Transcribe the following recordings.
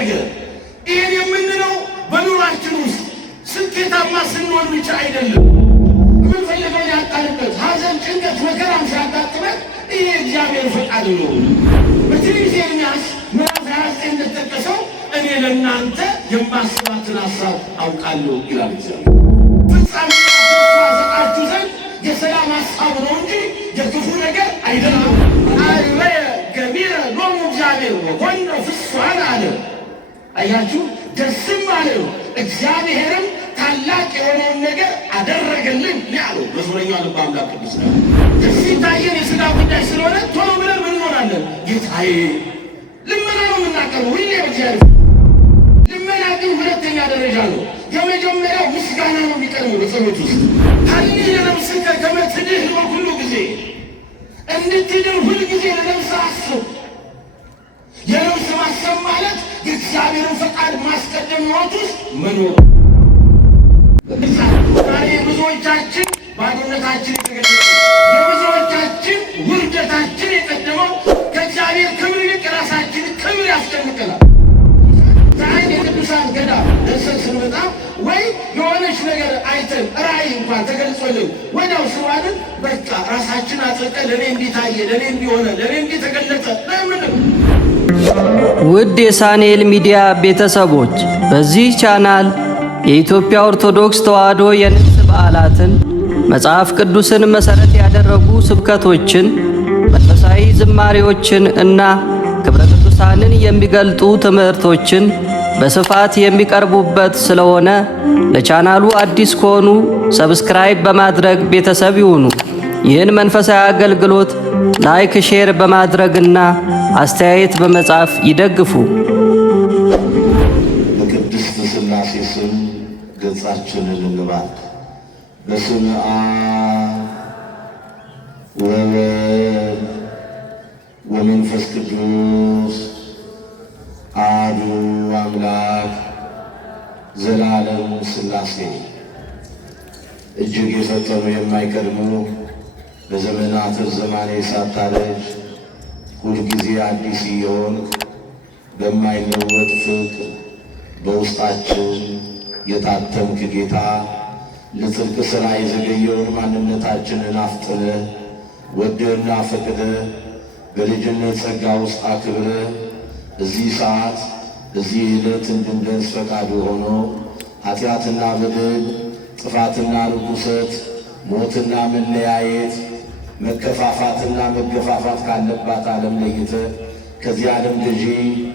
አደረገ። ይህን የምንለው በኑራችን ውስጥ ስኬታማ ስንሆን ብቻ አይደለም። የምንፈልገውን ያጣንበት ሐዘን፣ ጭንቀት፣ መከራም ሲያጋጥመን ይሄ እግዚአብሔር ፈቃድ ነው። በትንቢተ ኤርምያስ ምዕራፍ 29 እንደተጠቀሰው እኔ ለእናንተ የማስባትን ሐሳብ አውቃለሁ ይላል እግዚአብሔር። ፍጻሜ ሰጣችሁ ዘንድ የሰላም ሐሳብ ነው እንጂ የክፉ ነገር አይደለም። አልበየ ገቢረ ሎሙ እግዚአብሔር ወኮነ ፍስሐን አለ። አያችሁ፣ ደስም አለው እግዚአብሔርም ታላቅ የሆነውን ነገር አደረገልን ያለው መዝሙረኛው ልበ አምላክ ቅዱስ ነው። ሲታየን የሥጋ ጉዳይ ስለሆነ ቶሎ ብለን ምን እንሆናለን? ጌታዬ ልመና ነው የምናቀርበው ሁሌ በእግዚአብሔር። ልመና ግን ሁለተኛ ደረጃ ነው። የመጀመሪያው ምስጋና ነው የሚቀርበው በጸሎት ውስጥ። ሀልኒ ለነፍስከ ከመ ትድኅን በኩሉ ጊዜ፣ እንድትድን ሁል ጊዜ ለነፍስ አስብ። የነፍስ ማሰብ ማለት የእግዚአብሔርን ፈቃድ ማስቀደም ሕይወት ውስጥ መኖር። ዛሬ ብዙዎቻችን ባዶነታችን የተገለጠ፣ የብዙዎቻችን ውርደታችን የቀደመው ከእግዚአብሔር ክብር ይልቅ ራሳችን ክብር ያስጨንቀናል። ዛሬ የቅዱሳን ገዳም ደርሰን ስንመጣ ወይ የሆነች ነገር አይተን ራእይ እንኳን ተገልጾልን ወዲያው ስዋልን በቃ ራሳችን አጥርቀን ለእኔ እንዲታየ፣ ለእኔ እንዲሆነ፣ ለእኔ እንዲተገለጠ ለምንም። ውድ የሳንኤል ሚዲያ ቤተሰቦች በዚህ ቻናል የኢትዮጵያ ኦርቶዶክስ ተዋሕዶ የንግስ በዓላትን፣ መጽሐፍ ቅዱስን መሠረት ያደረጉ ስብከቶችን፣ መንፈሳዊ ዝማሬዎችን እና ክብረ ቅዱሳንን የሚገልጡ ትምህርቶችን በስፋት የሚቀርቡበት ስለሆነ ለቻናሉ አዲስ ከሆኑ ሰብስክራይብ በማድረግ ቤተሰብ ይሁኑ። ይህን መንፈሳዊ አገልግሎት ላይክ፣ ሼር በማድረግና አስተያየት በመጻፍ ይደግፉ። በቅድስት ሥላሴ ስም ገጻችንን እንባርክ። በስመ አብ ወወልድ ወመንፈስ ቅዱስ አሐዱ አምላክ ዘላለም ሥላሴ። እጅግ የፈጠኑ የማይቀድሙ በዘመናት ዘማኔ ሳታረጅ ሁልጊዜ አዲስ የሆንክ በማይለወጥ ፍቅር በውስጣችን የታተምክ ጌታ ለጽድቅ ሥራ የዘገየውን ማንነታችንን አፍጥነህ ወደህና ፈቅደህ በልጅነት ጸጋ ውስጥ አክብረህ እዚህ ሰዓት እዚህ ዕለት እንድንደርስ ፈቃዱ ሆኖ ኃጢአትና በደል፣ ጥፋትና ርኩሰት፣ ሞትና መለያየት፣ መከፋፋትና መገፋፋት ካለባት ዓለም ለይተህ ከዚህ ዓለም ገዢ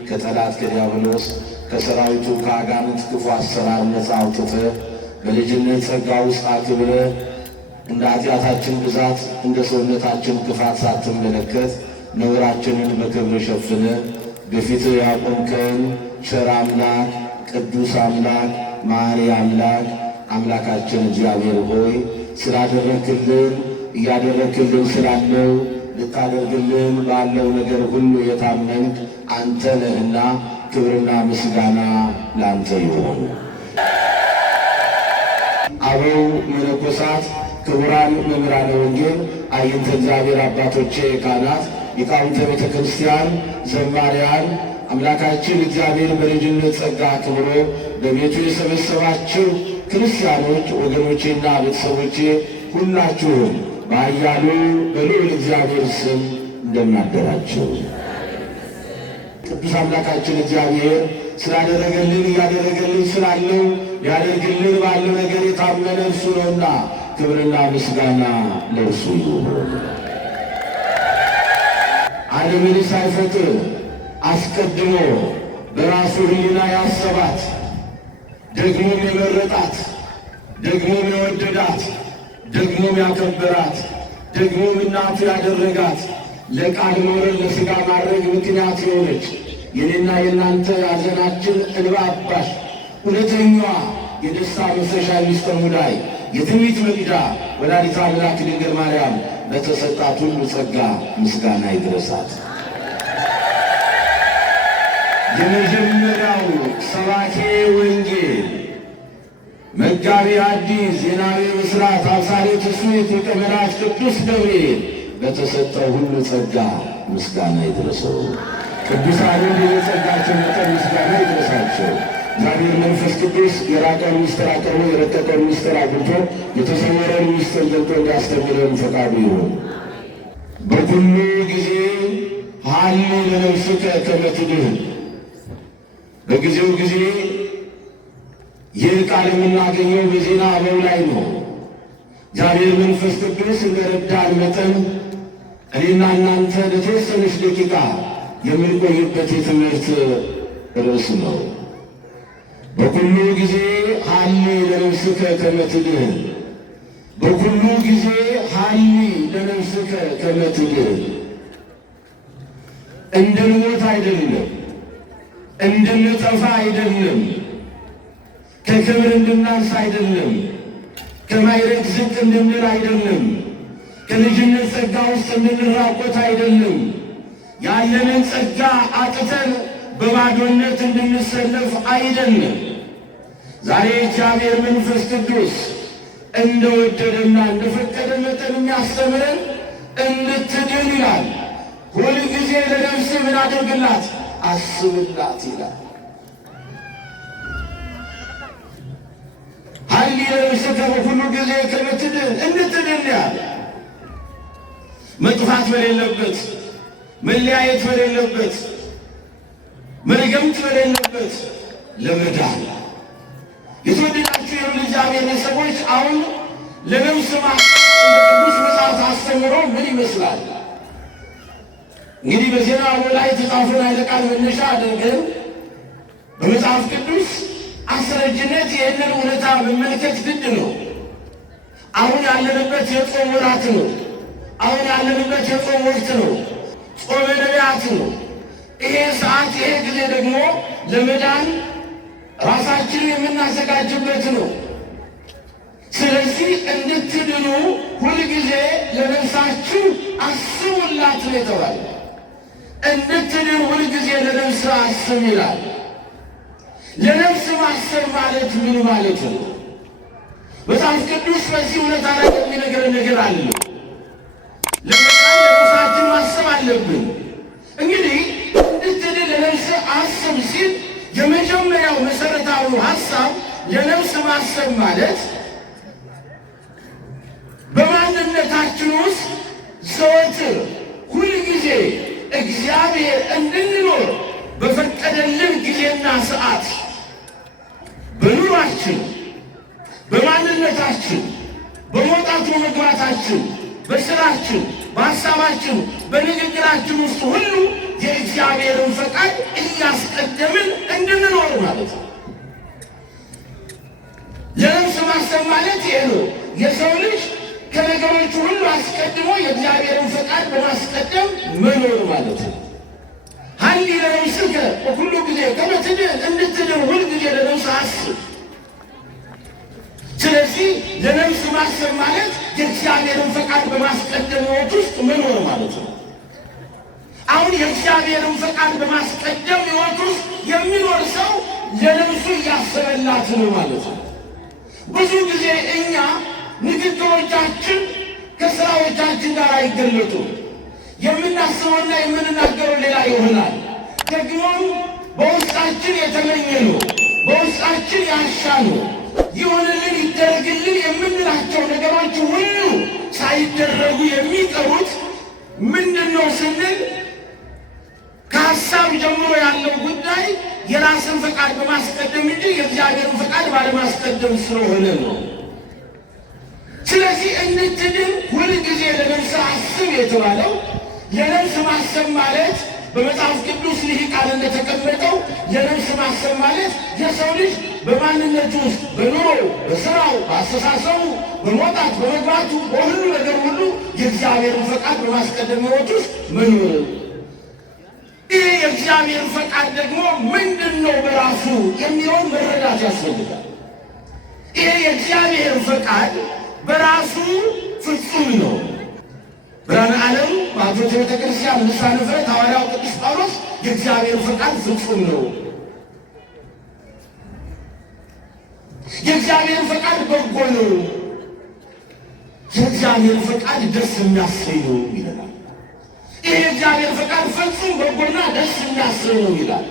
ከጠላት ከዲያብሎስ ከሰራዊቱ ከአጋንንት ክፉ አሰራር ነፃ አውጥተህ በልጅነት ጸጋ ውስጥ አክብረህ እንደ ኃጢአታችን ብዛት እንደ ሰውነታችን ክፋት ሳትመለከት ነውራችንን በክብር ሸፍነህ በፊትህ ያቆምከን ቸር አምላክ፣ ቅዱስ አምላክ፣ መሐሪ አምላክ አምላካችን እግዚአብሔር ሆይ ስላደረክልን እያደረክልን ስላለው ልታደርግልን ባለው ነገር ሁሉ የታመንክ አንተ ነህና ክብርና ምስጋና ለአንተ ይሁን። አበው መነኮሳት፣ ክቡራን መምህራነ ወንጌል፣ አይንተ እግዚአብሔር አባቶቼ ካህናት፣ ሊቃውንተ ቤተ ክርስቲያን፣ ዘማሪያን፣ አምላካችን እግዚአብሔር በልጅነት ጸጋ አክብሮ በቤቱ የሰበሰባችሁ ክርስቲያኖች ወገኖቼና ቤተሰቦቼ ሁላችሁም በኃያሉ በልዑል እግዚአብሔር ስም እንደምናደራችሁ ቅዱስ አምላካችን እግዚአብሔር ስላደረገልን እያደረገልን ስላለው ያደርግልን ባለው ነገር የታመነ እርሱ ነውና ክብርና ምስጋና ለእርሱ ይሁን። ዓለምን ሳይፈጥር አስቀድሞ በራሱ ሕሊና ያሰባት ደግሞም የመረጣት ደግሞም የወደዳት ደግሞም ያከበራት ደግሞም እናቱ ያደረጋት ለቃል መውረድ ለሥጋ ማድረግ ምክንያት የሆነች የኔና የእናንተ ያዘናችን እንባ አባሽ እውነተኛዋ የደስታ መፍሰሻ ሚስጥረ ሙዳይ የትንቢት መቅጃ ወላዲተ አምላክ ድንግል ማርያም በተሰጣት ሁሉ ጸጋ ምስጋና ይድረሳት። የመጀመሪያው ሰባኬ ወንጌል መጋቤ ሐዲስ ዜናዊ ብስራት አብሳሪ ትስብእት ሊቀ መላእክት ቅዱስ ገብርኤል በተሰጠው ሁሉ ጸጋ ምስጋና ይድረሰው። ቅዱሳንን የጸጋቸው መጠን ምስጋና ይድረሳቸው። እግዚአብሔር መንፈስ ቅዱስ የራቀውን ምስጢር አቅርቦ የረቀቀውን ምስጢር አጉልቶ የተሰወረውን ምስጢር ገልጦ እንዲያስተምረን ፈቃዱ ይሁን። በኩሉ ጊዜ ሀሊ ለነፍስከ ከመ ትድኅን። በጊዜው ጊዜ ይህ ቃል የምናገኘው በዜና አበው ላይ ነው። እግዚአብሔር መንፈስ ቅዱስ እንደረዳን መጠን እኔና እናንተ ለተወሰነች ደቂቃ የምንቆይበት የትምህርት ርዕስ ነው። በኩሉ ጊዜ ሀሊ ለነፍስከ ከመ ትድኅን። በኩሉ ጊዜ ሀሊ ለነፍስከ ከመ ትድኅን። እንድንሞት አይደለም፣ እንድንጠፋ አይደለም፣ ከክብር እንድናንስ አይደለም፣ ከማዕረግ ዝቅ እንድንል አይደለም፣ ከልጅነት ጸጋ ውስጥ እንድንራቆት አይደለም፣ ያለንን ጸጋ አጥተን በባዶነት እንድንሰለፍ አይደለም። ዛሬ እግዚአብሔር መንፈስ ቅዱስ እንደወደደና እንደፈቀደ መጠን የሚያስተምረን እንድትድን ይላል። ሁል ጊዜ ለነፍስ ምን አድርግላት? አስብላት ይላል። ሀሊ ለነፍስከ በኩሉ ጊዜ ከመ ትድኅን፣ እንድትድን ያለ መጥፋት በሌለበት፣ መለያየት በሌለበት፣ መርገምት በሌለበት ለመዳን የተወደዳችሁ የእግዚአብሔር ሰዎች አሁን ለነፍስ ቅዱስ መጽሐፍ አስተምሮ ምን ይመስላል? እንግዲህ በዜና አበው ላይ የተጻፈውን ኃይለ ቃል መነሻ አድርገን በመጽሐፍ ቅዱስ አስረጅነት ይህንን እውነታ መመልከት ግድ ነው። አሁን ያለንበት የጾም ወራት ነው። አሁን ያለንበት የጾም ወቅት ነው። ጾመ ነቢያት ነው። ይሄ ሰዓት ይሄ ጊዜ ደግሞ ለመዳን ራሳችንን የምናዘጋጅበት ነው። ስለዚህ እንድትድኑ ሁልጊዜ ለነፍሳችሁ አስቡላት ነው የተባለ። እንድትድን ሁልጊዜ ለነፍስ አስብ ይላል። ለነፍስ ማሰብ ማለት ምን ማለት ነው? መጽሐፍ ቅዱስ በዚህ እውነታ ላይ የሚነግረን ነገር አለ። ለነፍሳችን ማሰብ አለብን። እንግዲህ እንድትድን ለነፍስ አስብ ሲል የመጀመሪያው መሰረታዊ ሐሳብ ለነፍስ ማሰብ ማለት በማንነታችን ውስጥ ዘወትር ሁልጊዜ እግዚአብሔር እንድንኖር በፈቀደልን ጊዜና ሰዓት በኑሯችን፣ በማንነታችን፣ በመውጣት በመግባታችን፣ በስራችን፣ በሐሳባችን፣ በንግግራችን ውስጥ ሁሉ የእግዚአብሔርን ፈቃድ እያስቀደምን እንድንኖር ማለት ነው። ለነፍስ ማሰብ ማለት ይሄ ነው። የሰው ልጅ ከነገሮች ሁሉ አስቀድሞ የእግዚአብሔርን ፈቃድ በማስቀደም መኖር ማለት ነው። ሀሊ ለነፍስከ በኩሉ ጊዜ ከመ ትድኅን፣ እንድትድን ሁልጊዜ ለነፍስ አስብ። ስለዚህ ለነፍስ ማሰብ ማለት የእግዚአብሔርን ፈቃድ በማስቀደም ሕይወት ውስጥ መኖር ማለት ነው። አሁን የእግዚአብሔርን ፈቃድ በማስቀደም ሕይወት ውስጥ የሚኖር ሰው ለነፍሱ እያሰበላት ነው ማለት ነው። ብዙ ጊዜ እኛ ንግግሮቻችን ከስራዎቻችን ጋር አይገለጡም። የምናስበውና የምንናገረው ሌላ ይሆናል። ደግሞም በውስጣችን የተመኘ ነው፣ በውስጣችን ያሻ ነው፣ ይሁንልን፣ ይደረግልን የምንላቸው ነገሮች ሁሉ ሳይደረጉ የሚቀሩት ምንድን ነው ስንል ከሀሳብ ጀምሮ ያለው ጉዳይ የራስን ፈቃድ በማስቀደም እንጂ የእግዚአብሔርን ፈቃድ ባለማስቀደም ስለሆነ ነው። ስለዚህ እንድትድን ሁልጊዜ ለነፍስ አስብ የተባለው ለነፍስ ማሰብ ማለት በመጽሐፍ ቅዱስ ልሂቃን እንደተቀመጠው ለነፍስ ማሰብ ማለት የሰው ልጅ በማንነቱ ውስጥ በኑሮው፣ በስራው፣ በአስተሳሰቡ፣ በመውጣት በመግባቱ፣ በሁሉ ነገር ሁሉ የእግዚአብሔርን ፈቃድ በማስቀደም ሕይወት ውስጥ መኖር። ይህ የእግዚአብሔር ፈቃድ ደግሞ ምንድን ነው በራሱ የሚለውን መረዳት ያስፈልጋል። ይህ የእግዚአብሔር ፈቃድ በራሱ ፍጹም ነው። ብርሃነ ዓለም በአብዮተ ቤተ ክርስቲያን ልሳነ ፍረት ሐዋርያው ቅዱስ ጳውሎስ የእግዚአብሔር ፈቃድ ፍጹም ነው፣ የእግዚአብሔር ፈቃድ በጎ ነው፣ የእግዚአብሔር ፈቃድ ደስ የሚያሰኝ ነው ይለናል። ይሄ እግዚአብሔር ፈቃድ ፍጹም በጎና ደስ የሚያሰኝ ነው ይላል።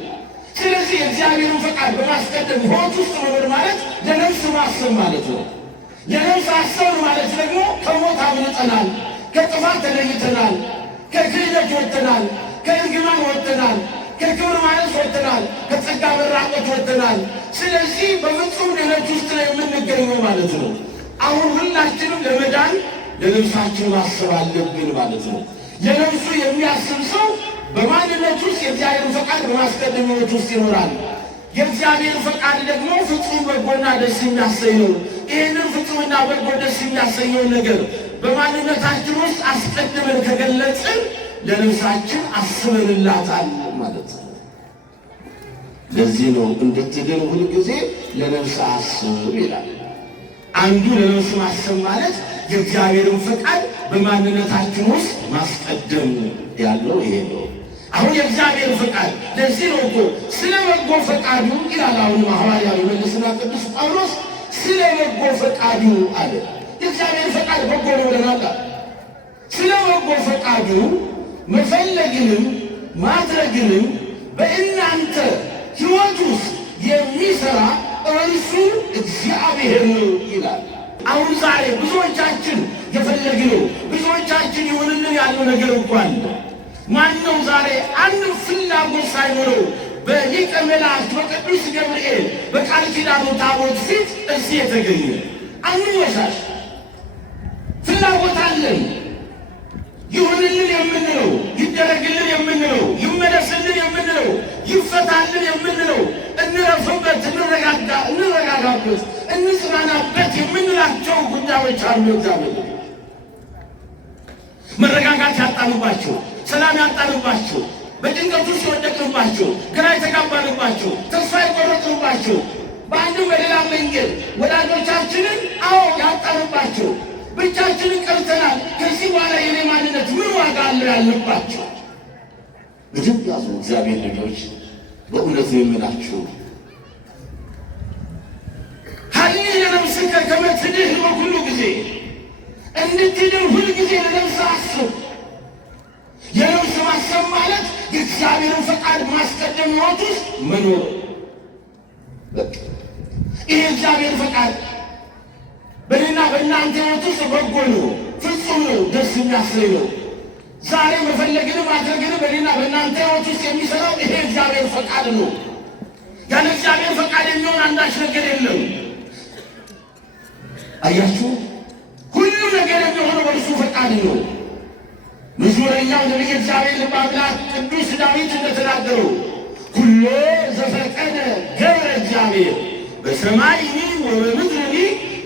ስለዚህ የእግዚአብሔርን ፈቃድ በማስቀደም ሕይወት ውስጥ መኖር ማለት ለነፍስ ማሰብ ማለት ነው። ለነፍስ አሰብ ማለት ደግሞ ከሞት አምልጠናል፣ ከጥፋት ተለይተናል፣ ከክህደት ወጥተናል፣ ከእርግማን ወጥተናል፣ ከክብር ማነስ ወጥተናል፣ ከጸጋ መራቆት ወጥተናል። ስለዚህ በፍጹም ድነት ውስጥ ነው የምንገኘው ማለት ነው። አሁን ሁላችንም ለመዳን ለነፍሳችን ማሰብ አለብን ማለት ነው። ለነፍሱ የሚያስብ ሰው በማንነት ውስጥ የእግዚአብሔር ፈቃድ በማስቀደም ሕይወት ውስጥ ይኖራል። የእግዚአብሔር ፈቃድ ደግሞ ፍጹም በጎና ደስ የሚያሰኝ ነው። ይህንን ፍጹምና በጎ ደስ የሚያሰኘውን ነገር በማንነታችን ውስጥ አስቀድመን ከገለጽን ለነፍሳችን አስበንላታል ማለት ነው። ለዚህ ነው እንድትድን ሁልጊዜ ለነፍስ አስብ ይላል። አንዱ ለነፍስ ማሰብ ማለት የእግዚአብሔርን ፈቃድ በማንነታችን ውስጥ ማስቀደም ያለው ይሄ ነው። አሁን የእግዚአብሔር ፈቃድ ለዚህ ነው እኮ ስለ በጎ ፈቃዱ ይላል። አሁን ሐዋርያው መልስና ቅዱስ ጳውሎስ ስለ በጎ ፈቃዱ አለ። የእግዚአብሔር ፈቃድ በጎ ነው ብለናል። ስለ በጎ ፈቃዱ መፈለግንም ማድረግንም በእናንተ ሕይወት ውስጥ የሚሠራ እርሱ እግዚአብሔር ነው ይላል። አሁን ዛሬ ብዙዎቻችን የፈለግነው ብዙዎቻችን ይሁንልን ያለው ነገር እንኳን ማነው ዛሬ አንድ ፍላጎት ሳይኖረው በሊቀ መላእክት በቅዱስ ገብርኤል በቃል ኪዳኑ ታቦት ፊት እዚህ የተገኘ? አንወሻሽ። ፍላጎት አለን። ይሁንልን የምንለው፣ ይደረግልን የምንለው፣ ይመለስልን የምንለው፣ ይፈታልን የምንለው፣ እንረፍበት፣ እንረጋጋበት፣ እንጽናናበት የምንላቸው ጉዳዮች አሉ። እግዚአብሔር መረጋጋት ያጣንባቸው፣ ሰላም ያጣንባቸው፣ በጭንቀት ውስጥ የወደቅንባቸው፣ ግራ የተጋባንባቸው፣ ተስፋ የቆረጥንባቸው፣ በአንድም በሌላ መንገድ ወዳጆቻችንን ያጣንባቸው፣ ብቻችንን ቀርተናል፣ ከዚህ በኋላ የኔ ማንነት ምን ዋጋ አለው ያልንባቸው በደንብ ያዙ። እግዚአብሔር ልጆች በእውነት ነው የምላችሁ። ሀይል ለነፍስከ ከመ ትድኅን በኩሉ ጊዜ፣ እንድትድን ሁል ጊዜ ለነፍስ አስብ። የነፍስ ማሰብ ማለት የእግዚአብሔርን ፈቃድ ማስቀደም ሕይወት ውስጥ መኖር። ይሄ እግዚአብሔር ፈቃድ በእኔና በእናንተ ሕይወት ውስጥ በጎ ነው፣ ፍጹም ነው፣ ደስ የሚያሰኝ ነው። ዛሬ መፈለግንም ማድረግንም በእኔና በእናንተ ሕይወት ውስጥ የሚሰራው ይሄ እግዚአብሔር ፈቃድ ነው። ያለ እግዚአብሔር ፈቃድ የሚሆን አንዳች ነገር የለም። አያችሁ፣ ሁሉ ነገር የሚሆነው በእርሱ ፈቃድ ነው። መዝሙረኛው ነቢየ እግዚአብሔር ልበ አምላክ ቅዱስ ዳዊት እንደተናገረው ኩሎ ዘፈቀደ ገብረ እግዚአብሔር በሰማይኒ ወበምድርኒ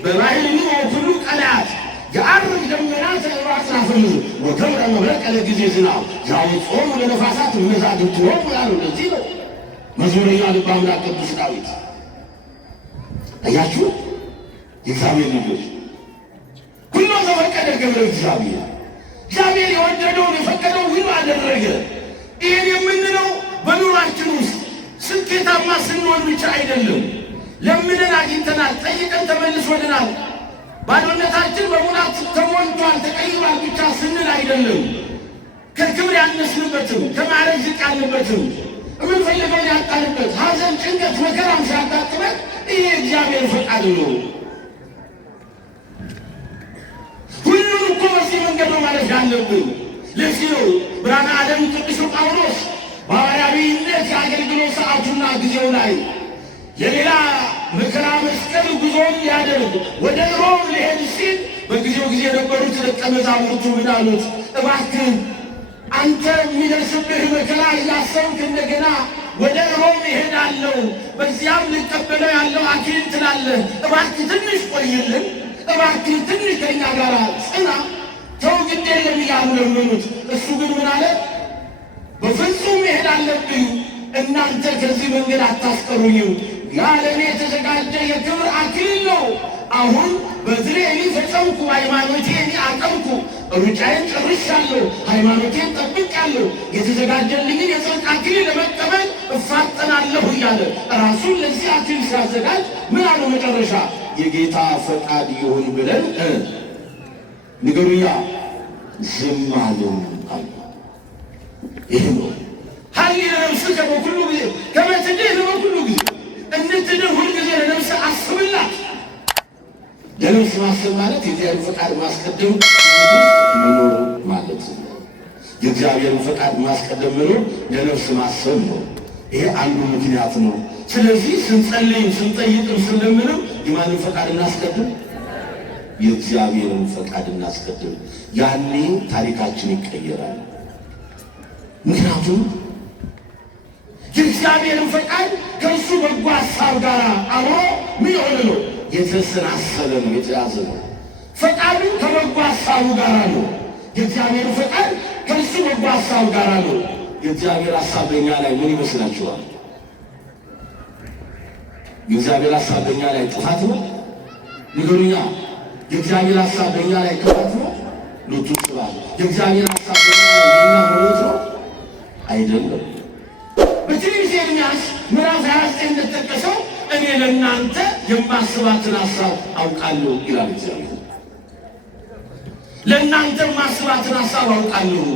በባሕርኒ ወኩሉ ቀላያት የዐርግ ደመናተ በአጽናፈ ምድር ወገብረ መብረቀ ለጊዜ ዝናብ ያወጽኦሙ ለነፋሳት መዛግብቲሆሙ ያለው ለዚህ ነው መዝሙረኛው ልበ አምላክ ቅዱስ ዳዊት። አያችሁ የእግዚአብሔር ልጆች፣ ኩሎ ዘፈቀደ ገብረ እግዚአብሔር፣ እግዚአብሔር የወደደውን የፈቀደው ሁሉ አደረገ። ይህን የምንለው በኑራችን ውስጥ ስኬታማ ስንሆን ብቻ አይደለም። ለምንን አግኝተናል፣ ጠይቀን ተመልሶልናል፣ ባዶነታችን በሙላት ተሞልቷል ተቀይሯል ብቻ ስንል አይደለም። ከክብር ያነስንበትም ከማዕረግ ዝቅ ያልንበትም የምንፈልገውን ያጣንበት ሐዘን፣ ጭንቀት፣ መከራም ሲያጋጥመን ይሄ እግዚአብሔር ፈቃድ ነው። ሁሉን እኮ በዚህ መንገድ ነው ማለት ያለብን። ለዚህ ነው ብርሃነ ዓለም ቅዱስ ጳውሎስ በሐዋርያዊነት የአገልግሎት ሰዓቱና ጊዜው ላይ የሌላ መከራ መስቀል ጉዞውን ሊያደርግ ወደ ሮም ሊሄድ ሲል በጊዜው ጊዜ የነበሩት ደቀ መዛሙርቱ ምን አሉት? እባክህ አንተ የሚደርስብህ መከራ እያሰብክ እንደገና ወደ ሮም እሄዳለሁ በዚያም ልቀበለው ያለው አክሊል ትላለህ፣ እባክህ ትንሽ ቆይልን፣ እባክህ ትንሽ ከእኛ ጋር ጽና፣ ተው ግድ የለም እያሉ ለመኑት። እሱ ግን ምን አለ? በፍጹም መሄድ አለብኝ፣ እናንተ ከዚህ መንገድ አታስቀሩኝም። ያለ እኔ የተዘጋጀ የክብር አክሊል ነው። አሁን በዝሬኒ ፈጸምኩ፣ ሃይማኖቴን አቀምኩ፣ ሩጫዬን ጨርሻለሁ፣ ሃይማኖቴን ጠብቄአለሁ፣ የተዘጋጀልኝን የጽድቅ አክሊል ለመቀበል እፋጠናለሁ እያለ ራሱን ለዚህ አክሊል ሲያዘጋጅ ምን አለ መጨረሻ? የጌታ ፈቃድ ይሁን ብለን ንገሩያ ዝም አልን አለ። ይሄ ነው ሀሊ ለነፍስከ በኩሉ ጊዜ ከመ ትድኅን በኩሉ ጊዜ እንድትድን ሁልጊዜ ለነፍስ አስብላት። ለነፍስ ማሰብ ማለት የእግዚአብሔር ፈቃድ ማስቀደም መኖር ማለት ነው። የእግዚአብሔርን ፈቃድ ማስቀደም መኖር ለነፍስ ማሰብ ነው። ይሄ አንዱ ምክንያት ነው። ስለዚህ ስንጸልይም ስንጠይቅም ስንለምንም የማንን ፈቃድ እናስቀድም? የእግዚአብሔርን ፈቃድ እናስቀድም። ያኔ ታሪካችን ይቀየራል። ምክንያቱም የእግዚአብሔርን ፈቃድ ከእሱ በጎ ሀሳብ ጋር አብሮ ምን የሆነ ነው? የተሰናሰለ ነው፣ የተያዘ ነው። ፈቃዱ ከበጎ ሀሳቡ ጋር ነው። የእግዚአብሔርን ፈቃድ ከእሱ በጎ ሀሳብ ጋር ነው። የእግዚአብሔር ሀሳብ በእኛ ላይ ምን ይመስላችኋል? የእግዚአብሔር ሀሳብ በእኛ ላይ ጥፋት ነው? ንገሩኛ። የእግዚአብሔር ሀሳብ በእኛ ላይ ጥፋት ነው? ሎቱ ጥፋት። የእግዚአብሔር ሀሳብ በእኛ ላይ የኛ ሞት ነው? አይደለም። በትንቢተ ኤርምያስ ምዕራፍ 29 እንደተጠቀሰው እኔ ለእናንተ የማስባትን ሀሳብ አውቃለሁ ይላል እግዚአብሔር። ለእናንተ የማስባትን ሀሳብ አውቃለሁ፣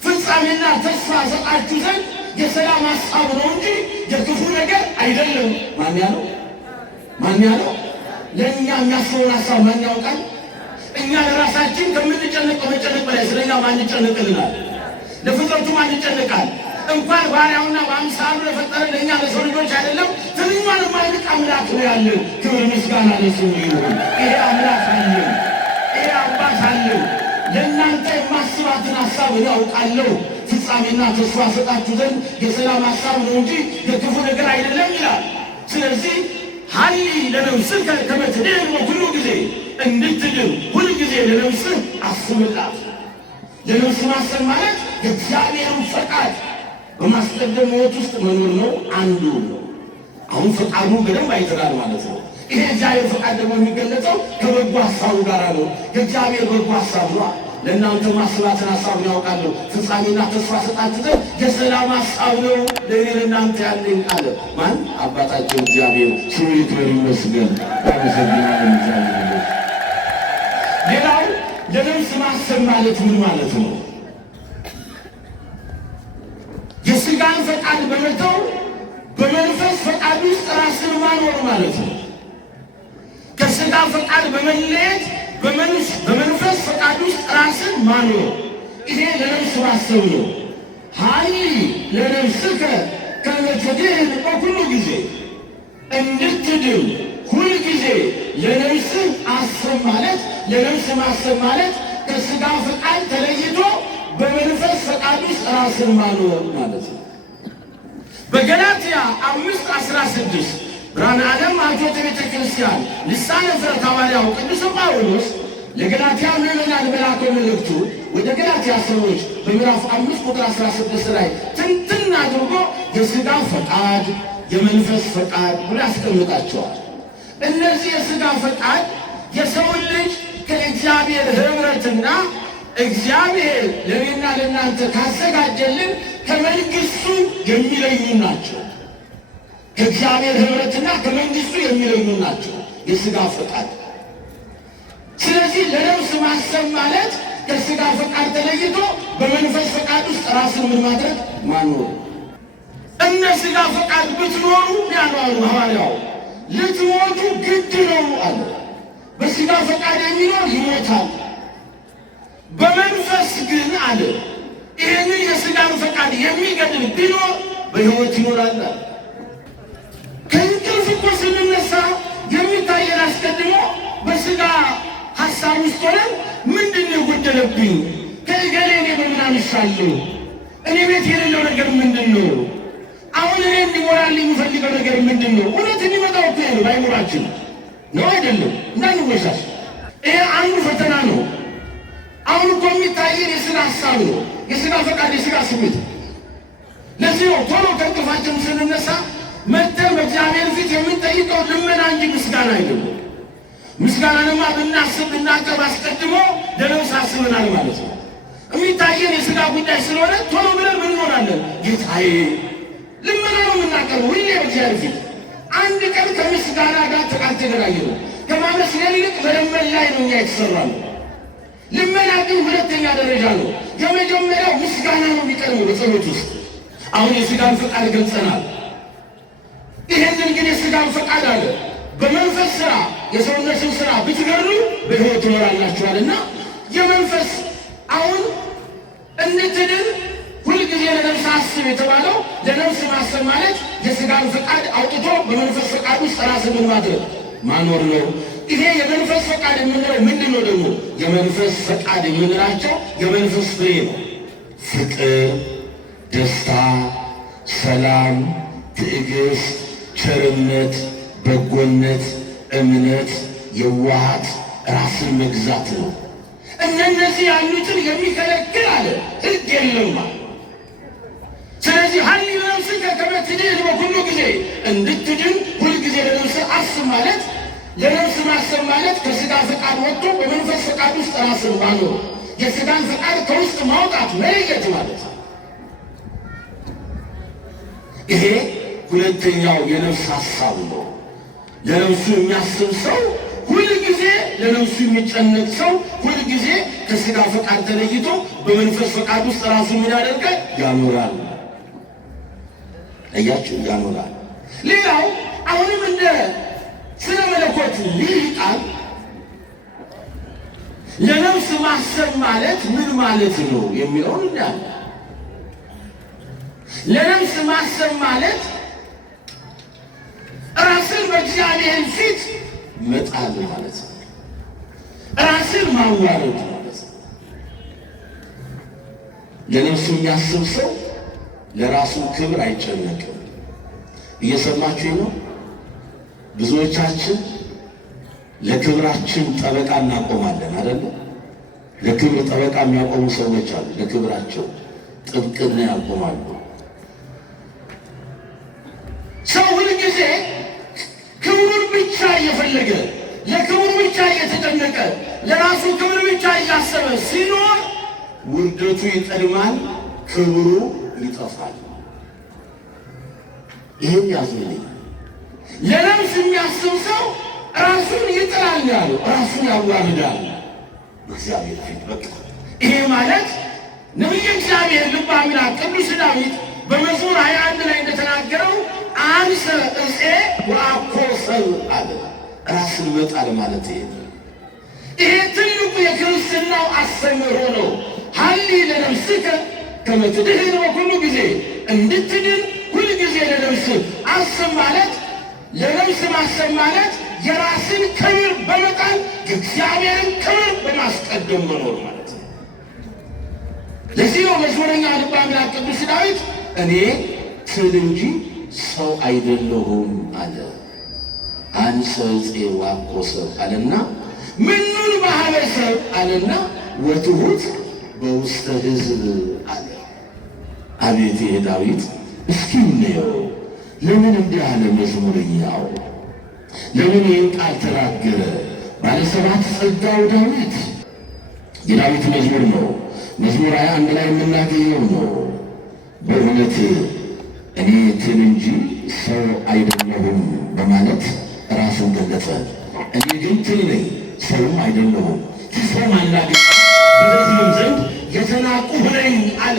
ፍጻሜና ተስፋ ሰጣችሁ ዘንድ የሰላም ሀሳብ ነው እንጂ የክፉ ነገር አይደለም። ማን ያለው? ማን ያለው? ለእኛ የሚያስበውን ሀሳብ ማን ያውቃል? እኛ ለራሳችን ከምንጨነቀው መጨነቅ በላይ ስለኛ ማን ይጨነቅልናል? ለፍጥረቱ ማን ይጨነቃል? እንኳን ባሪያውና በአምሳሉ ለፈጠረ ለእኛ ለሰው ልጆች አይደለም ትንሿን የማይንቅ አምላክ ነው ያለን። ክብር ምስጋና ለስሙ ይሁን። ይሄ አምላክ አለን፣ ይሄ አባት አለን። ለእናንተ የማስባትን ሀሳብ እኔ አውቃለሁ፣ ፍጻሜና ተስፋ ሰጣችሁ ዘንድ የሰላም ሀሳብ ነው እንጂ የክፉ ነገር አይደለም ይላል። ስለዚህ ሀሊ ለነፍስከ ከመ ትድኅን በኩሉ ጊዜ እንድትድን ሁልጊዜ ለነፍስህ አስብላት። ለነፍስ ማሰብ ማለት የእግዚአብሔርን ፈቃድ በማስቀደም ሕይወት ውስጥ መኖር ነው። አንዱ ነው። አሁን ፈቃዱን በደንብ አይተናል ማለት ነው። ይሄ እግዚአብሔር ፈቃድ ደግሞ የሚገለጸው ከበጎ ሀሳቡ ጋር ነው። የእግዚአብሔር በጎ ሀሳብ ነው። ለእናንተ ማስባትን ሀሳቡን ያውቃለሁ፣ ፍጻሜና ተስፋ ሰጣችሁ ዘንድ የሰላም ሀሳብ ነው ለእኔ ለእናንተ ያለኝ አለ። ማን? አባታችን እግዚአብሔር ስሙ ይክበር ይመስገን። ያመሰግናለን እግዚአብሔር። ሌላው ለነፍስ ማሰብ ማለት ምን ማለት ነው? የሥጋን ፈቃድ በመተው በመንፈስ ፈቃድ ውስጥ ራስን ማኖር ማለት ነው። ከሥጋ ፈቃድ በመለየት በመንፈስ ፈቃድ ውስጥ ራስን ማኖር፣ ይሄ ለነፍስ ማሰብ ነው። ሀሊ ለነፍስከ ከመ ትድኅን በኩሉ ጊዜ እንድትድን ሁልጊዜ ለነፍስህ አስብ ማለት ለነፍስ ማሰብ ማለት ከሥጋ ፈቃድ ተለይቶ በመንፈስ ፈቃድ ውስጥ ራስን ማኖር ማለት ነው። በገላትያ 5:16 ብርሃነ ዓለም አብዮተ ቤተ ክርስቲያን ልሳነ ፍረት ሐዋርያው ቅዱስ ጳውሎስ ለገላትያ ምዕመናን በላከው መልእክቱ ወደ ገላትያ ሰዎች በምዕራፍ 5:16 ላይ ትንትን አድርጎ የሥጋ ፈቃድ፣ የመንፈስ ፈቃድ ብሎ ያስቀምጣቸዋል። እነዚህ የሥጋ ፈቃድ የሰውን ልጅ ከእግዚአብሔር ኅብረትና እግዚአብሔር ለእኔና ለእናንተ ካዘጋጀልን ከመንግሥቱ የሚለዩ ናቸው። ከእግዚአብሔር ኅብረትና ከመንግሥቱ የሚለዩ ናቸው የሥጋ ፈቃድ። ስለዚህ ለነፍስ ማሰብ ማለት ከሥጋ ፈቃድ ተለይቶ በመንፈስ ፈቃድ ውስጥ ራስን ምን ማድረግ? ማኖር። እነ ሥጋ ፈቃድ ብትኖሩ ያኗሩ ሐዋርያው ልትሞቱ ግድ ነው አለ። በሥጋ ፈቃድ የሚኖር ይሞታል፣ በመንፈስ ግን አለ ይህንን የሥጋን ፈቃድ የሚገድል ቢኖር በሕይወት ይኖራል። ከእንቅልፍ እኮ ስንነሳ የሚታየን አስቀድሞ በሥጋ ሀሳብ ውስጥ ሆነን ምንድን ነው የጎደለብኝ? ከእገሌ እኔ በምን አንሻለሁ? እኔ ቤት የሌለው ነገር ምንድን ነው? አሁን እኔ እንዲሞላልኝ የሚፈልገው ነገር ምንድን ነው? እውነት እንዲመጣው እኮ ነው ባይሞራችን ነው አይደለም? እንዳንወሻሽ ይሄ አንዱ ፈተና ነው። አሁን እኮ የሚታየን የሥጋ ሀሳብ ነው፣ የሥጋ ፈቃድ፣ የሥጋ ስሜት። ለዚህ ነው ቶሎ ከእንቅልፋችን ስንነሳ መጥተን በእግዚአብሔር ፊት የምንጠይቀው ልመና እንጂ ምስጋና አይደለም። ምስጋናንማ ብናስብ ብናቀርብ አስቀድሞ ለነፍስ አስበናል ማለት ነው። የሚታየን የሥጋ ጉዳይ ስለሆነ ቶሎ ብለን ምን እንሆናለን? ጌታዬ ልመና ነው የምናቀርበው ሁሌ በእግዚአብሔር ፊት። አንድ ቀን ከምስጋና ጋር ተቃልተገናኘ ነው። ከማመስገን ይልቅ መለመን ላይ ነው እኛ የተሰራ ነው። ልመና ግን ሁለተኛ ደረጃ ነው። የመጀመሪያው ምስጋና ነው የሚቀርበው በጸሎት ውስጥ። አሁን የሥጋን ፈቃድ ገልጸናል። ይሄንን ግን የሥጋን ፈቃድ አለ በመንፈስ ሥራ የሰውነትን ሥራ ብትገድሉ በሕይወት ትኖራላችኋልና የመንፈስ አሁን እንድትድን ሁልጊዜ ለነፍስ አስብ የተባለው ለነፍስ ማሰብ ማለት የሥጋን ፈቃድ አውጥቶ በመንፈስ ፈቃድ ውስጥ ራስን ምን ማድረግ ማኖር ነው። ይሄ የመንፈስ ፈቃድ የምንለው ምንድን ነው? ደግሞ የመንፈስ ፈቃድ የምንላቸው የመንፈስ ፍሬ ነው። ፍቅር፣ ደስታ፣ ሰላም፣ ትዕግስት፣ ቸርነት፣ በጎነት፣ እምነት፣ የዋሃት፣ ራስን መግዛት ነው። እነዚህ ያሉትን የሚከለክል አለ ሕግ የለም። ስለዚህ ሀሊ ለነፍስከ ከመ ትድኅን በኩሉ ጊዜ እንድትድን ሁልጊዜ ለነፍስ አስብ ማለት ለነፍስ ማሰብ ማለት ከሥጋ ፈቃድ ወጥቶ በመንፈስ ፈቃድ ውስጥ ራስን ማኖር፣ የሥጋን ፈቃድ ከውስጥ ማውጣት መለየት ማለት ነው። ይሄ ሁለተኛው የነፍስ ሐሳብ ነው። ለነፍሱ የሚያስብ ሰው ሁልጊዜ ለነፍሱ የሚጨነቅ ሰው ሁልጊዜ ከሥጋ ፈቃድ ተለይቶ በመንፈስ ፈቃድ ውስጥ ራሱን ምን ያደርጋል? ያኖራል። እያችሁ ያኖራል። ሌላው አሁንም እንደ ስለ መለኮት ሊቃል ለነፍስ ማሰብ ማለት ምን ማለት ነው የሚለውን እንዳለ ለነፍስ ማሰብ ማለት ራስን በእግዚአብሔር ፊት መጣል ማለት ነው። ራስን ማዋረድ ማለት ነው። ለነፍሱ የሚያስብ ሰው ለራሱ ክብር አይጨነቅም። እየሰማችሁ ነው? ብዙዎቻችን ለክብራችን ጠበቃ እናቆማለን አይደል? ለክብር ጠበቃ የሚያቆሙ ሰዎች አሉ። ለክብራቸው ጥብቅና ያቆማሉ። ሰው ሁልጊዜ ክብሩን ብቻ እየፈለገ ለክብሩ ብቻ እየተጨነቀ ለራሱ ክብር ብቻ እያሰበ ሲኖር ውርደቱ ይቀድማል፣ ክብሩ ይጠፋል። ይህን ያዝልኝ። ለነፍስ የሚያስብ ሰው ራሱን ይጥላል ያለው ራሱን ያዋርዳል በእግዚአብሔር ፊት። በቃ ይሄ ማለት ነቢየ እግዚአብሔር ልበ አምላክ ቅዱስ ዳዊት በመዝሙር 21 ላይ እንደተናገረው አንሰ ዕፄ ወአኮ ሰብእ አለ። ራስን መጣል ማለት ይሄ ነው። ይሄ ትልቁ የክርስትናው አስተምህሮ ነው። ሀሊ ለነፍስከ ከመ ትድኅን በኩሉ ጊዜ እንድትድን ሁልጊዜ ለነፍስ አስብ ማለት ለነፍስ ማሰብ ማለት የራስን ክብር በመጣል የእግዚአብሔርን ክብር በማስቀደም መኖር ማለት ነው። ለዚህ ነው መዝሙረኛ ልበ አምላክ ቅዱስ ዳዊት እኔ ትል እንጂ ሰው አይደለሁም አለ። አንሰ ዕፄ ወአኮ ሰብእ አለና ምኑን ማኅበረሰብ አለና ወትሑት በውስተ ሕዝብ አለ። አቤት ይሄ ዳዊት! እስኪ እንየው። ለምን እንዲህ አለ መዝሙረኛው? ለምን ይህን ቃል ተናገረ? ባለሰባት ጸጋው ዳዊት የዳዊት መዝሙር ነው። መዝሙር 21 ላይ የምናገኘው ነው። በእውነት እኔ ትል እንጂ ሰው አይደለሁም በማለት ራሱን ገለጸ። እኔ ግን ትል ነኝ ሰውም አይደለሁም፣ ሰው አላገኝ በሕዝብም ዘንድ የተናቁ ነኝ አለ።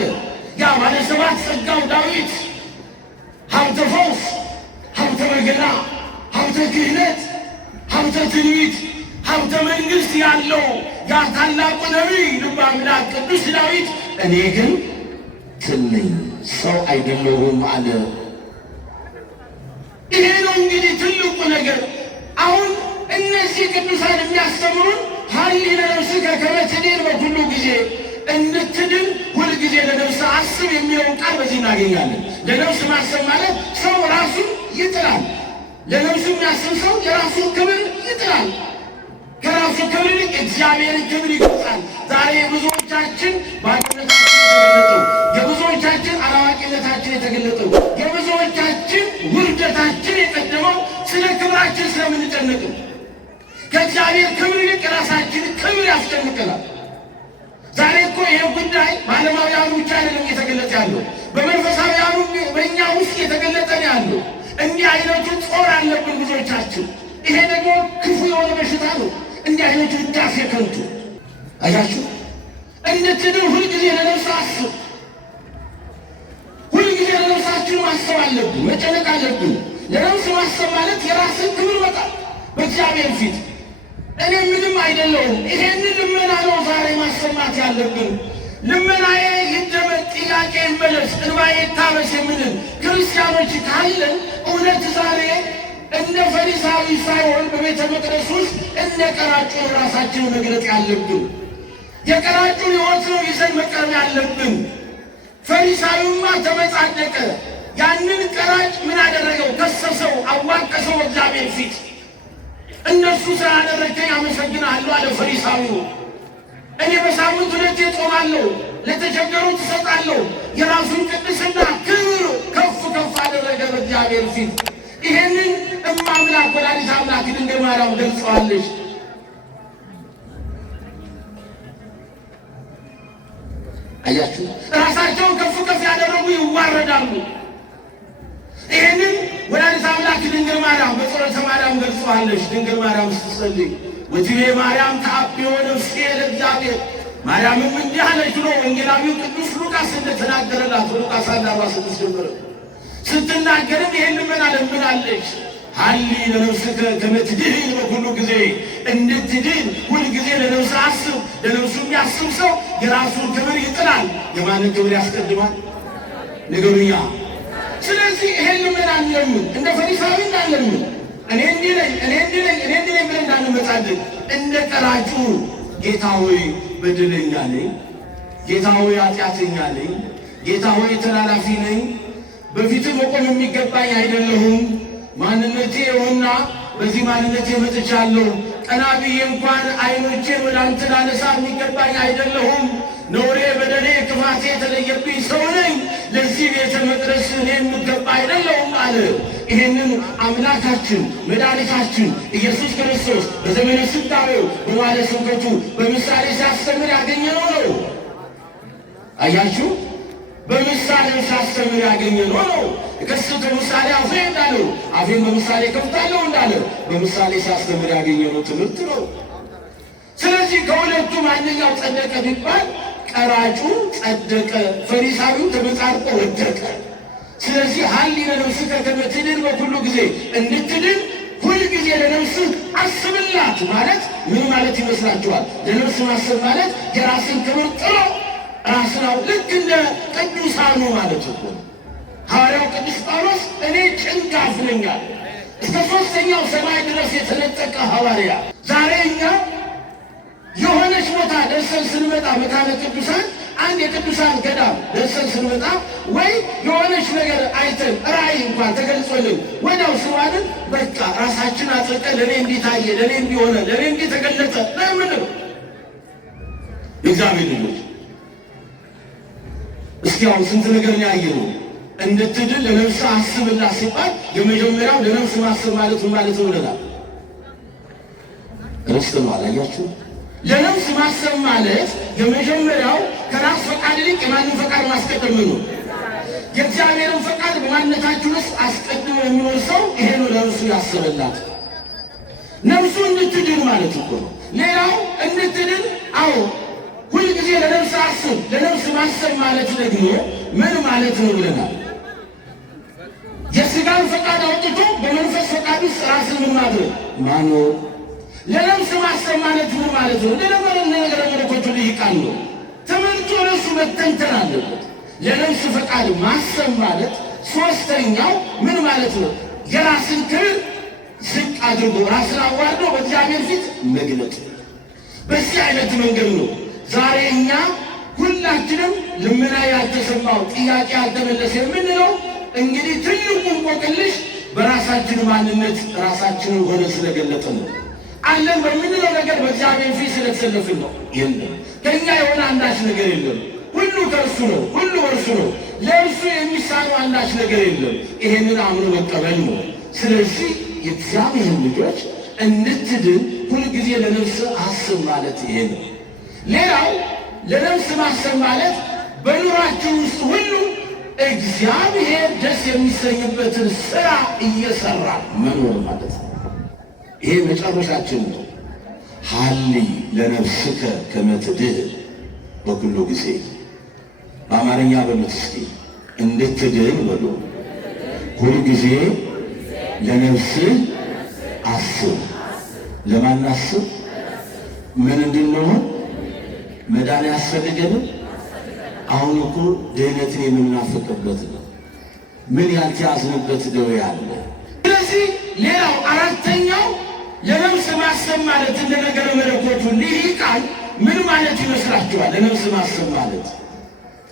ያ ባለሰባት ጸጋው ዳዊት ሀብተ ፈውስ፣ ሀብተ በገና፣ ሀብተ ክህነት፣ ሀብተ ትንቢት፣ ሀብተ መንግሥት ያለው ያ ታላቁ ነቢይ ልበ አምላክ ቅዱስ ዳዊት እኔ ግን ትል ነኝ ሰው አይደለሁም አለ። ይሄ ነው እንግዲህ ትልቁ ነገር። አሁን እነዚህ ቅዱሳን የሚያስተምሩን ሀሊ ለነፍስከ ከመ ትድኅን በኩሉ ጊዜ እንድትድን ሁልጊዜ ለነፍስ አስብ የሚለውን ቃል በዚህ እናገኛለን። ለነፍስ ማሰብ ማለት ሰው ራሱን ይጥላል። ለነፍሱ የሚያስብ ሰው የራሱን ክብር ይጥላል። ከራሱ ክብር ይልቅ እግዚአብሔርን ክብር ይገልጻል። ዛሬ የብዙዎቻችን ባዶነታችን የተገለጠው፣ የብዙዎቻችን አላዋቂነታችን የተገለጠው፣ የብዙዎቻችን ውርደታችን የቀደመው ስለ ክብራችን ስለምንጨነቅም ከእግዚአብሔር ክብር ይልቅ የራሳችን ክብር ያስጨንቀናል። ዛሬ እኮ ይህ ጉዳይ በዓለማውያኑ ብቻ አይደለም እየተገለጠ ያለው፣ በመንፈሳውያኑ በእኛ ውስጥ እየተገለጠ ነው ያለው። እንዲህ አይነቱ ጾር አለብን ብዙዎቻችን። ይሄ ደግሞ ክፉ የሆነ በሽታ ነው። እንዲህ አይነቱ ውዳሴ ከንቱ አያችሁ፣ እንድትድን ሁልጊዜ ለነፍስ አስብ። ሁልጊዜ ለነፍሳችን ማሰብ አለብን፣ መጨነቅ አለብን። ለነፍስ ማሰብ ማለት የራስን ክብር መጣል በእግዚአብሔር ፊት እኔ ምንም አይደለሁም። ይሄንን ልመና ነው ዛሬ ማሰማት ያለብን። ልመናዬ ይደመጥ፣ ጥያቄ ይመለስ፣ እንባዬ ይታበስ የምንል ክርስቲያኖች ካለን እውነት ዛሬ እንደ ፈሪሳዊ ሳይሆን በቤተ መቅደስ ውስጥ እንደ ቀራጩ ራሳችንን መግለጥ ያለብን። የቀራጩን ሕይወት ነው ይዘን መቅረብ ያለብን። ፈሪሳዊማ ተመጻደቀ። ያንን ቀራጭ ምን አደረገው? ከሰሰው፣ አዋቀሰው እግዚአብሔር ፊት። እነሱ ስላደረገኝ አመሰግናለሁ አለ ፈሪሳዊው። እኔ በሳምንት 2 ጾማለሁ፣ ለተቸገሩት እሰጣለሁ። የራሱን ቅድስና ክብር ከፍ ከፍ አደረገ በእግዚአብሔር ፊት። ይሄንን እማምላክ ወላዲተ አምላክ ድንግል ማርያም ገልጸዋለች። አያችሁ፣ ራሳቸውን ከፍ ከፍ ያደረጉ ይዋረዳሉ። ይሄንን ወላዲተ አምላክ ድንግል ማርያም በጸሎተ ማርያም ገልጸዋለች። ድንግል ማርያም ስትጸልይ ወትቤ ማርያም ተአብዮ ነፍሴ ለእግዚአብሔር፣ ማርያምም እንዲህ አለች ብሎ ወንጌላዊው ቅዱስ ሉቃስ እንደተናገረላት ሉቃስ 1:46 ጀምሮ ስትናገርም ይሄን ልመና ለምናለች። ሀሊ ለነፍስከ ከመ ትድህን በኩሉ ጊዜ፣ እንድትድን ሁልጊዜ ለነፍስ አስብ። ለነፍሱ የሚያስብ ሰው የራሱን ክብር ይጥላል። የማንን ክብር ያስቀድማል? ንገሩኛ። ስለዚህ ይሄን ልመና እንለምን፣ እንደ ፈሪሳዊ እንዳንለምን። እኔ እንዲህ ነኝ ብለን እንዳንመጻደቅ፣ እንደ ቀራጩ ጌታ ሆይ በደለኛ ነኝ፣ ጌታ ሆይ ኃጢአተኛ ነኝ፣ ጌታ ሆይ ተላላፊ ነኝ፣ በፊትህ መቆም የሚገባኝ አይደለሁም፣ ማንነቴ ይኸውና በዚህ ማንነቴ መጥቻለሁ፣ ቀና ብዬ እንኳን ዓይኖቼን ወደ አንተ ላነሳ የሚገባኝ አይደለሁም፣ ነውሬ በደሌ ክፋቴ የተለየብኝ ሰው ነኝ፣ ለዚህ ቤተ መቅደስ እኔ የምገባ አይደለሁም አለ። ይህንን አምላካችን መድኃኒታችን ኢየሱስ ክርስቶስ በዘመነ ስልጣኔው በዋለ ስብከቱ በምሳሌ ሲያስተምር ያገኘነው ነው። አያችሁ፣ በምሳሌ ሲያስተምር ያገኘነው ነው። የከሰተ ምሳሌ አፌ እንዳለው አፌን በምሳሌ ከፍታለሁ እንዳለ በምሳሌ ሲያስተምር ያገኘነው ትምህርት ነው። ስለዚህ ከሁለቱ ማንኛው ጸደቀ ቢባል ቀራጩ ጸደቀ፣ ፈሪሳዊው ተመጻድቆ ወደቀ። ስለዚህ ሀሊ ለነፍስከ ከመ ትድን በኩሉ ጊዜ፣ እንድትድን ሁልጊዜ ለነፍስህ አስብላት ማለት ምን ማለት ይመስላችኋል? ለነፍስ ማሰብ ማለት የራስን ክብር ጥሎ ራስን ልክ እንደ ቅዱሳኑ ማለት እኮ ሐዋርያው ቅዱስ ጳውሎስ እኔ ጭንጋፍ ነኝ አለ። እስከ 3ኛው ሰማይ ድረስ የተነጠቀ ሐዋርያ። ዛሬ እኛ የሆነች ቦታ ደርሰን ስንመጣ መካነ ቅዱሳን አንድ የቅዱሳን ገዳም ደርሰን ስንመጣ ወይ የሆነች ነገር አይተን ራእይ እንኳን ተገልጾልን ወዲያው ስዋልን በቃ ራሳችን አጥልቀን ለእኔ እንዲህ ታየ፣ ለእኔ እንዲህ ሆነ፣ ለእኔ እንዲህ ተገለጠ ለምን ነው? የእግዚአብሔር ልጆች እስኪ አሁን ስንት ነገር ያየነው። እንድትድን ለነፍስ አስብላት ሲባል የመጀመሪያው ለነፍስ ማሰብ ማለት ምን ማለት ነው ብለናል። ርስት ነው። አላያችሁ? ለነፍስ ማሰብ ማለት የመጀመሪያው ከራስ ፈቃድ ይልቅ የማንን ፈቃድ ማስቀደም ነው? የእግዚአብሔርን ፈቃድ በማንነታችሁ ውስጥ አስቀድሞ የሚኖር ሰው ይሄ ነው ለነፍሱ ያሰበላት። ነፍሱ እንድትድን ማለት እኮ ነው። ሌላው እንድትድን ሁልጊዜ ለነፍስ አስብ። ለነፍስ ማሰብ ማለት ደግሞ ምን ማለት ነው ብለናል? የሥጋን ፈቃድ አውጥቶ በመንፈስ ፈቃድ ውስጥ ራስን ምን ማድረግ ማኖር። ለነፍስ ማሰብ ማለት ምን ማለት ነው? ለነገረ መለኮቱ ልሂቃን ነው። ትምህርቱ ለሱ መተንተን አለበት። ለነፍስ ፈቃድ ማሰብ ማለት ሶስተኛው ምን ማለት ነው? የራስን ክብር ዝቅ አድርጎ ራስን አዋርዶ በእግዚአብሔር ፊት መግለጥ። በዚህ አይነት መንገድ ነው ዛሬ እኛ ሁላችንም ልመና ያልተሰማው ጥያቄ ያልተመለሰ የምንለው እንግዲህ ትልቁ እንቆቅልሽ በራሳችን ማንነት ራሳችንን ሆነ ስለገለጠ ነው። አለን በምንለው ነገር በእግዚአብሔር ፊት ስለተሰለፍን ነው። የለም ከእኛ የሆነ አንዳች ነገር የለም። ሁሉ ከእርሱ ነው፣ ሁሉ እርሱ ነው። ለእርሱ የሚሳነው አንዳች ነገር የለም። ይሄንን አምኖ መቀበል ነው። ስለዚህ የእግዚአብሔር ልጆች እንድትድን ሁልጊዜ ለነፍስ አስብ ማለት ይሄ ነው። ሌላው ለነፍስ ማሰብ ማለት በኑራችን ውስጥ ሁሉ እግዚአብሔር ደስ የሚሰኝበትን ስራ እየሰራ መኖር ማለት ነው። ይሄ መጨረሻችን ነው። ሀሊ ለነፍስከ ከመ ትድኅን በኩሉ ጊዜ። በአማርኛ በሉት እስኪ እንድትድን በሉ። ሁል ጊዜ ለነፍስህ አስብ። ለማን አስብ? ምን እንድንሆን መዳን ያስፈልገንም? አሁን እኮ ድህነትን የምናፍቅበት ነው። ምን ያልተያዝንበት ደዌ አለ። ስለዚህ ሌላው አራተኛው ለነፍስ ማሰብ ማለት እንደ ነገረ መለኮቱ ይህ ቃል ምን ማለት ይመስላችኋል? ለነፍስ ማሰብ ማለት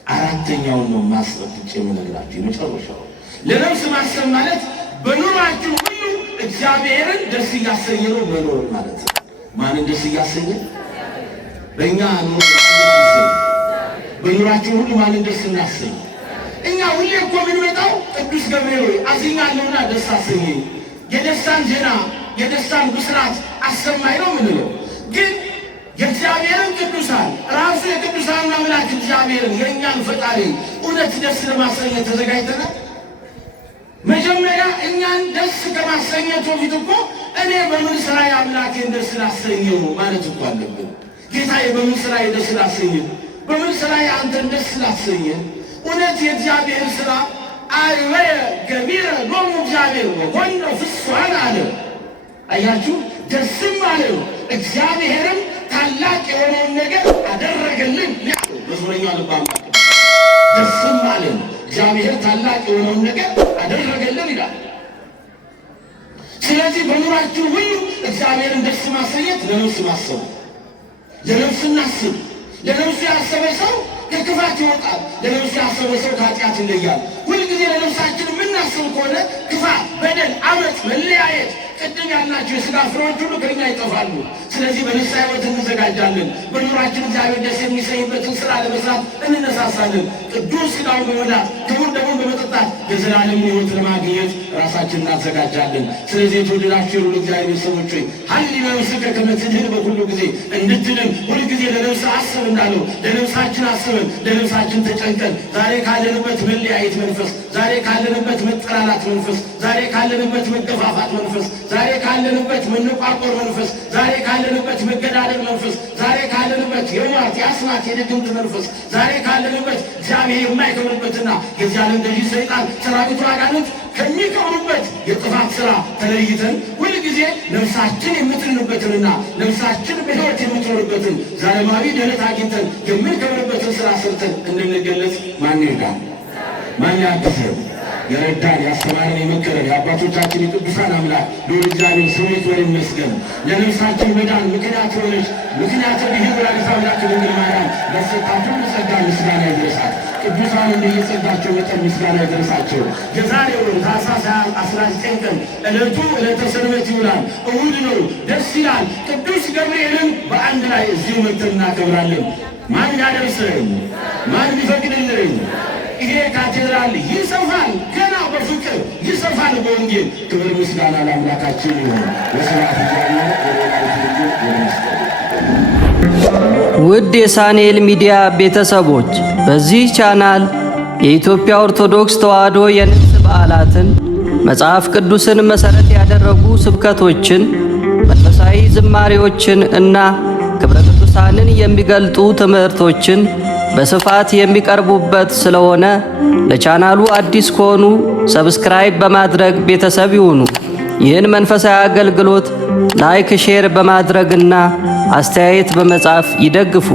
አራተኛውን ነው ማስረግጬ የምነግራችሁ። የመጨረሻው ለነፍስ ማሰብ ማለት በኑሯችን ሁሉ እግዚአብሔርን ደስ እያሰኘ ነው መኖር ማለት ነው። ማንን ደስ እያሰኘ? በእኛ ኑሮ በኑራችን ሁሉ ማንን ደስ እናሰኝ? እኛ ሁሌ እኮ የምንመጣው ቅዱስ ገብርኤል ሆይ አዝኛለሁና ደስ አሰኘኝ፣ የደስታን ዜና የደስታን ብስራት አሰማኝ ነው ምንለው። ግን የእግዚአብሔርን ቅዱሳን ራሱ የቅዱሳን አምላክ እግዚአብሔርን የእኛን ፈጣሪ እውነት ደስ ለማሰኘት ተዘጋጅተናል። መጀመሪያ እኛን ደስ ከማሰኘቱ በፊት እኮ እኔ በምን ስራዬ አምላኬን ደስ ላሰኘው ማለት እኮ አለብን። ጌታዬ በምን ስራዬ ደስ ላሰኘው፣ በምን ስራዬ አንተን ደስ ላሰኘው። እውነት የእግዚአብሔር ስራ አልበየ ገቢረ ሎሙ እግዚአብሔር ወኮነ ፍስሓን አለ። አያችሁ፣ ደስም አለው እግዚአብሔርም ታላቅ የሆነውን ነገር አደረገልን። መዝሙረኛው ልባም ደስም አለው እግዚአብሔር ታላቅ የሆነውን ነገር አደረገልን ይላል። ስለዚህ በኑራችሁ ሁሉ እግዚአብሔርን ደስ ማሰኘት ለነፍስ ማሰብ፣ ለነፍስ እናስብ። ለነፍሱ ያሰበ ሰው ከክፋት ይወጣል። ለነፍሱ ያሰበ ሰው ከኃጢአት ይለያል። ሁልጊዜ ለነፍሳችን የምናስብ ከሆነ ክፋት፣ በደል፣ አመፅ፣ መለያየት ቅድም ያልናቸው የሥጋ ፍሬዎች ሁሉ ከእኛ ይጠፋሉ። ስለዚህ በንስሐ ሕይወት እንዘጋጃለን። በኑሯችን እግዚአብሔር ደስ የሚሰኝበትን ሥራ ለመስራት እንነሳሳለን። ቅዱስ ሥጋውን በመብላት ክቡር ደሙን በመጠጣት የዘላለም ሕይወት ለማግኘት ራሳችን እናዘጋጃለን። ስለዚህ የተወደዳችሁ የሁሉ እግዚአብሔር ቤተሰቦች ሆይ ሀሊ ለነፍስከ ከመ ትድኅን በኩሉ ጊዜ እንድትድን ሁልጊዜ ለነፍስ አስብ እንዳለው ለነፍሳችን አስበን ለነፍሳችን ተጨንቀን ዛሬ ካለንበት መለያየት መንፈስ፣ ዛሬ ካለንበት መጠላላት መንፈስ፣ ዛሬ ካለንበት መገፋፋት መንፈስ፣ ዛሬ ካለንበት መነቋቆር መንፈስ፣ ዛሬ ካለንበት መገዳደል መንፈስ፣ ዛሬ ካለንበት የሟርት የአስማት የድግምት መንፈስ፣ ዛሬ ካለንበት እግዚአብሔር የማይከብርበትና የዚህ ዓለም ገዢ ሰይጣን ሰራዊቱ አጋንንት ከሚከብሩበት የጥፋት ሥራ ተለይተን ሁልጊዜ ነፍሳችን የምትድንበትንና ነፍሳችን በሕይወት የምትኖርበትን ዘላለማዊ ድኅነት አግኝተን የምንከብርበትን ሥራ ሰርተን እንድንገለጽ ማን ይርዳን? ማን ያግዘን? የረዳን ያስተማረን የመከረን የአባቶቻችን የቅዱሳን አምላክ ልዑል እግዚአብሔር ስሙ ይክበር ይመስገን። ለነፍሳችን መዳን ምክንያት ሆነች ምክንያት ድኅነት ወላዲተ አምላክ ድንግል ማርያም ለተሰጣቸው ጸጋ ምስጋና ይድረሳት። ቅዱሳን እንደየጸጋቸው መጠን ምስጋና ይድረሳቸው። የዛሬው ታኅሳስ 19 ቀን ዕለቱ ዕለተ ሰንበት ይውላል፣ እሑድ ነው። ደስ ይላል። ቅዱስ ገብርኤልን በአንድ ላይ እዚሁ መጥተን እናከብራለን። ማን ያደርሰኝ? ማን ይፈቅድልኝ? ይሄ ካቴድራል ይሰፋል፣ ገና በፍቅር ይሰፋል በወንጌል። ክብር ምስጋና ለአምላካችን ይሁን። ወስብሐት ለእግዚአብሔር። ውድ የሳንኤል ሚዲያ ቤተሰቦች በዚህ ቻናል የኢትዮጵያ ኦርቶዶክስ ተዋሕዶ የንግስ በዓላትን፣ መጽሐፍ ቅዱስን መሠረት ያደረጉ ስብከቶችን፣ መንፈሳዊ ዝማሬዎችን እና ክብረ ቅዱሳንን የሚገልጡ ትምህርቶችን በስፋት የሚቀርቡበት ስለሆነ ለቻናሉ አዲስ ከሆኑ ሰብስክራይብ በማድረግ ቤተሰብ ይሁኑ። ይህን መንፈሳዊ አገልግሎት ላይክ፣ ሼር በማድረግና አስተያየት በመጻፍ ይደግፉ።